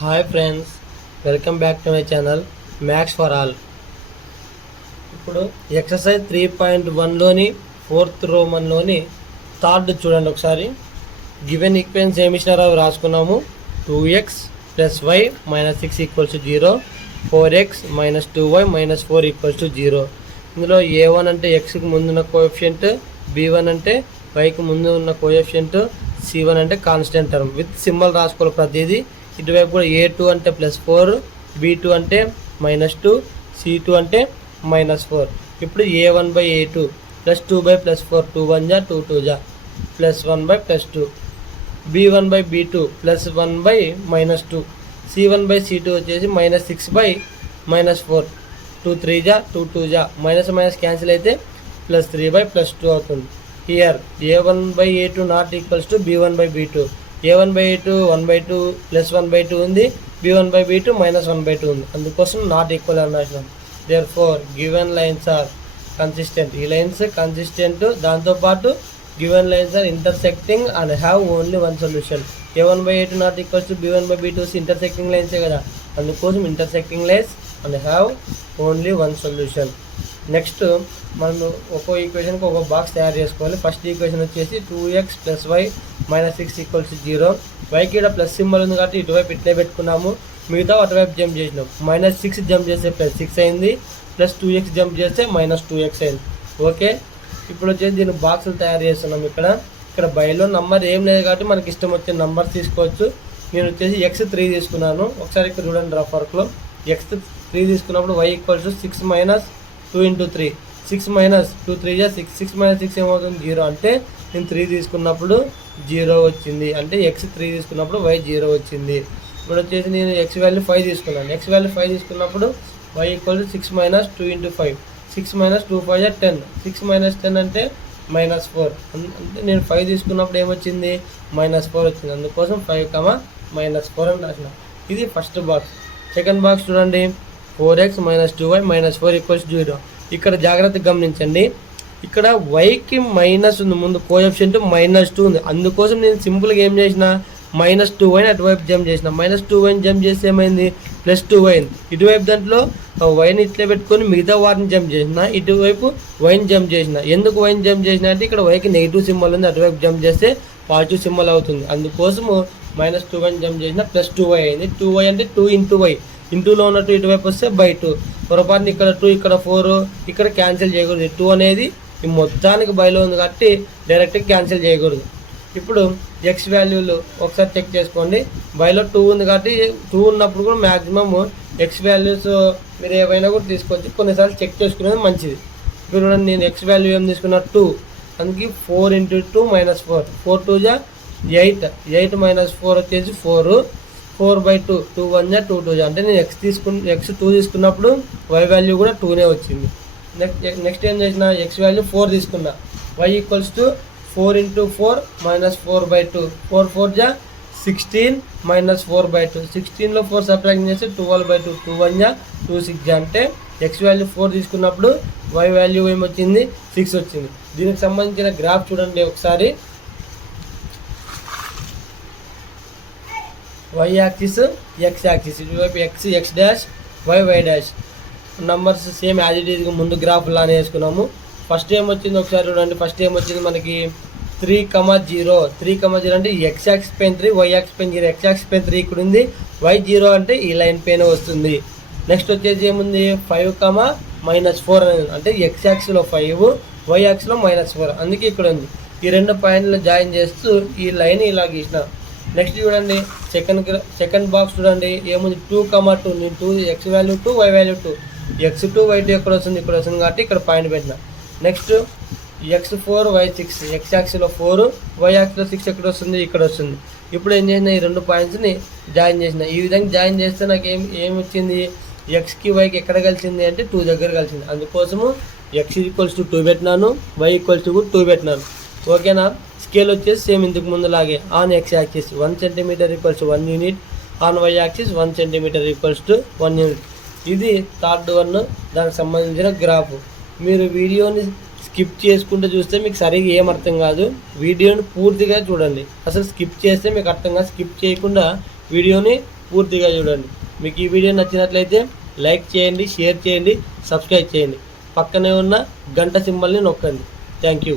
Hi friends, welcome back to my channel maths for all. ఇప్పుడు exercise 3.1లోని 4th రోమన్లోని third చూడండి ఒకసారి. Given ఈక్వెన్స్ ఏమి ఇచ్చినారో అవి రాసుకున్నాము. 2x + y - 6 = 0, 4x - 2y - 4 = 0. ఇందులో a1 అంటే xకి ముందున్న కోఎఫిషియంట్, b1 అంటే వైకి ముందు ఉన్న కోఎఫిషియంట్, c1 అంటే కాన్స్టెంట్ టర్మ్. విత్ సింబల్ రాసుకోవాలి ప్రతిదీ. ఇటువైపు కూడా a2 అంటే +4, b2 అంటే -2, c2 అంటే -4. ఇప్పుడు a1/a2 +2/+4, 2 1 2 2 +1/+2, b1/b2 +1/-2, c1/c2 వచ్చేసి -6/-4, 2 3 2 2 మైనస్ క్యాన్సిల్ అయితే +3/+2 అవుతుంది. Here a1/a2 not equals to b1/b2. a1/a2 1/2 +1/2 ఉంది, b1/b2 -1/2 ఉంది. అందుకోసం నాట్ ఈక్వల్ అని రాసినాం. Therefore given lines are consistent. ఈ లైన్స్ కన్సిస్టెంట్, దాంతోపాటు given lines are intersecting and have only one solution. a1/a2 not equals to b1/b2 intersecting లైన్సే కదా, అందుకోసం intersecting lines and have only one solution. Next మనం ఒక్కో ఈక్వేషన్కి ఒక box తయారు చేసుకోవాలి. ఫస్ట్ ఈక్వేషన్ వచ్చేసి 2x + y - 6 = 0. వైకి ఇక్కడ ప్లస్ సింబల్ ఉంది కాబట్టి ఇటువైపు ఇట్లే పెట్టుకున్నాము, మిగతా అటువైపు జంప్ చేసినాం. -6 జంప్ చేస్తే +6 అయింది, +2x జంప్ చేస్తే -2x అయింది. ఓకే, ఇప్పుడు వచ్చేసి దీన్ని బాక్సులు తయారు చేస్తున్నాం. ఇక్కడ బైలో నంబర్ ఏం లేదు కాబట్టి మనకి ఇష్టం వచ్చిన నంబర్స్ తీసుకోవచ్చు. నేను వచ్చేసి x3 తీసుకున్నాను. ఒకసారి ఇక్కడ చూడండి రఫ్ వర్క్లో. x3 తీసుకున్నప్పుడు y = 6 - 2 × 3, 6 - 2 3 6, 6 - 6 ఏమవుతుంది 0. అంటే నేను 3 తీసుకున్నప్పుడు 0 వచ్చింది, అంటే x3 తీసుకున్నప్పుడు y 0 వచ్చింది. ఇప్పుడు వచ్చేసి నేను x వాల్యూ 5 తీసుకున్నాను. x వాల్యూ 5 తీసుకున్నప్పుడు y = 6 - 2 × 5, 6 - 2 5 10, 6 - 10 అంటే -4. అంటే నేను 5 తీసుకున్నప్పుడు ఏమొచ్చింది -4 వచ్చింది. అందుకోసం 5, -4 అని రాసిన. ఇది ఫస్ట్ బాక్స్. సెకండ్ బాక్స్ చూడండి, 4x - 2y - 4 = 0. ఇక్కడ జాగ్రత్తగా గమనించండి, ఇక్కడ వైకి మైనస్ ఉంది, ముందు కోఎఫిషియంట్ -2 ఉంది. అందుకోసం నేను సింపుల్గా ఏం చేసిన -2y అటువైపు జంప్ చేసిన. -2y జంప్ చేస్తే ఏమైంది +2y అయింది. ఇటువైపు దాంట్లో వైని ఇట్లే పెట్టుకొని మిగతా వాటిని జంప్ చేసిన, ఇటువైపు వైని జంప్ చేసిన. ఎందుకు వైని జంప్ చేసిన అంటే ఇక్కడ వైకి నెగిటివ్ సింబల్ ఉంది, అటువైపు జంప్ చేస్తే పాజిటివ్ సింబల్ అవుతుంది. అందుకోసము -2y జంప్ చేసిన, +2y అయింది. 2y అంటే 2 × y, ఇంటూలో ఉన్నట్టు ఇటువైపు వస్తే /2. పొరపాటుని ఇక్కడ 2 ఇక్కడ 4 ఇక్కడ క్యాన్సిల్ చేయకూడదు. 2 అనేది ఈ మొత్తానికి బైలో ఉంది కాబట్టి డైరెక్ట్గా క్యాన్సిల్ చేయకూడదు. ఇప్పుడు x వాల్యూలు ఒకసారి చెక్ చేసుకోండి. బైలో 2 ఉంది కాబట్టి 2 ఉన్నప్పుడు కూడా మ్యాక్సిమమ్ x వాల్యూస్ మీరు ఏవైనా కూడా తీసుకోవచ్చు, కొన్నిసార్లు చెక్ చేసుకునేది మంచిది. ఇప్పుడు నేను x వాల్యూ ఏం తీసుకున్నా 2, అందుకే 4 × 2 -4, 4 2 8, 8 - 4 వచ్చేసి 4, 4/2, 2 1 2 2 అంటే నేను x2 తీసుకున్నప్పుడు y వాల్యూ కూడా 2నే వచ్చింది. నెక్స్ట్ ఏం చేసిన x వాల్యూ 4 తీసుకున్నా, y = 4 × 4 -4/2, 4 4 16 -4/2, 16లో 4 సబ్ట్రాక్ట్ చేస్తే 12/2, 2 1 2 6 అంటే x వాల్యూ 4 తీసుకున్నప్పుడు y వాల్యూ ఏమొచ్చింది 6 వచ్చింది. దీనికి సంబంధించిన గ్రాఫ్ చూడండి ఒకసారి. y యాక్సిస్ x యాక్సిస్, ఇటువైపు x dash y dash. Numbers same as it ఈజ్గా ముందు గ్రాఫ్ లానే వేసుకున్నాము. ఫస్ట్ ఏమొచ్చింది ఒకసారి చూడండి. ఫస్ట్ ఏమొచ్చింది మనకి 3, 0. 3, 0 అంటే x యాక్సిస్ పైన 3, y యాక్సిస్ పైన 0. x యాక్సిస్ పైన 3 ఇక్కడ ఉంది, y 0 అంటే ఈ లైన్ పైన వస్తుంది. నెక్స్ట్ వచ్చేసి ఏముంది 5, -4 అనేది, అంటే x యాక్సిస్లో 5, y యాక్సిస్లో -4, అందుకే ఇక్కడ ఉంది. ఈ రెండు పాయింట్లు జాయిన్ చేస్తూ ఈ లైన్ ఇలా గీసిన. నెక్స్ట్ చూడండి సెకండ్ బాక్స్ చూడండి, ఏముంది 2, 2. నేను 2 x value 2, y value 2, x2 y2 ఎక్కడ వస్తుంది ఇక్కడ వస్తుంది కాబట్టి ఇక్కడ పాయింట్ పెట్టిన. Next x4 y6, x యాక్సిస్లో 4, y యాక్సిస్లో 6 ఎక్కడ వస్తుంది ఇక్కడ వస్తుంది. ఇప్పుడు ఏం చేసిన ఈ రెండు పాయింట్స్ని జాయిన్ చేసిన. ఈ విధంగా జాయిన్ చేస్తే నాకు ఏం వచ్చింది xకి yకి ఎక్కడ కలిసింది అంటే 2 దగ్గర కలిసింది. అందుకోసము x = 2 పెట్టినాను, y = 2 పెట్టినాను. ఓకేనా. స్కేల్ వచ్చేసి సేమ్ ఇందుకు ముందులాగే. On x axis 1 cm = 1 unit, on y axis 1 cm = 1 unit. ఇది థర్డ్ వన్, దానికి సంబంధించిన గ్రాఫ్. మీరు వీడియోని స్కిప్ చేసుకుంటూ చూస్తే మీకు సరిగ్గా ఏం అర్థం కాదు. వీడియోని పూర్తిగా చూడండి, అసలు స్కిప్ చేస్తే మీకు అర్థం కాదు. స్కిప్ చేయకుండా వీడియోని పూర్తిగా చూడండి. మీకు ఈ వీడియో నచ్చినట్లయితే లైక్ చేయండి, షేర్ చేయండి, సబ్స్క్రైబ్ చేయండి. పక్కనే ఉన్న గంట సింబల్ని నొక్కండి. Thank you.